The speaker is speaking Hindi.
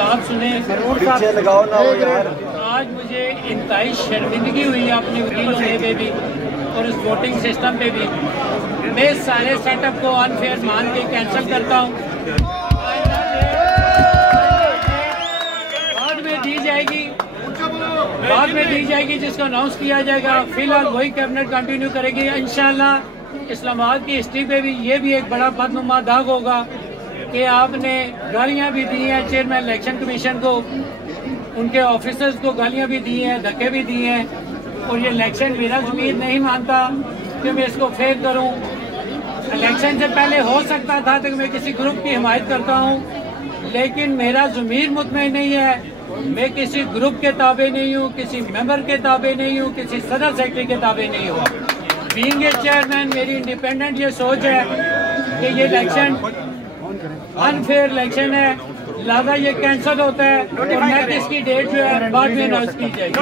आप सुने पीछे लगाओ ना हो यार। आज मुझे इंतहाई शर्मिंदगी हुई अपने वकील होने पे भी और इस वोटिंग सिस्टम पे भी। मैं सारे सेटअप को अनफेयर मान के कैंसिल करता हूँ। बाद में दी जाएगी जिसको अनाउंस किया जाएगा। फिलहाल वही कैबिनेट कंटिन्यू करेगी इंशाल्लाह। इस्लामाबाद की हिस्ट्री पे भी ये भी एक बड़ा बदनुमा दाग होगा कि आपने गालियां भी दी हैं चेयरमैन इलेक्शन कमीशन को, उनके ऑफिसर्स को गालियां भी दी हैं, धक्के भी दिए हैं। और ये इलेक्शन मेरा ज़मीर नहीं मानता कि मैं इसको फेल करूं। इलेक्शन से पहले हो सकता था कि मैं किसी ग्रुप की हिमायत करता हूं, लेकिन मेरा ज़मीर मुतमईन नहीं है। मैं किसी ग्रुप के ताबे नहीं हूँ, किसी मेंबर के ताबे नहीं हूँ, किसी सदर सेक्रेटरी के ताबे नहीं हूँ। बीइंग ए चेयरमैन मेरी इंडिपेंडेंट ये सोच है कि ये इलेक्शन अनफेयर इलेक्शन है, लिहाजा ये कैंसिल होता है और नेक्स्ट की डेट जो है बाद में अनाउंस की जाएगी।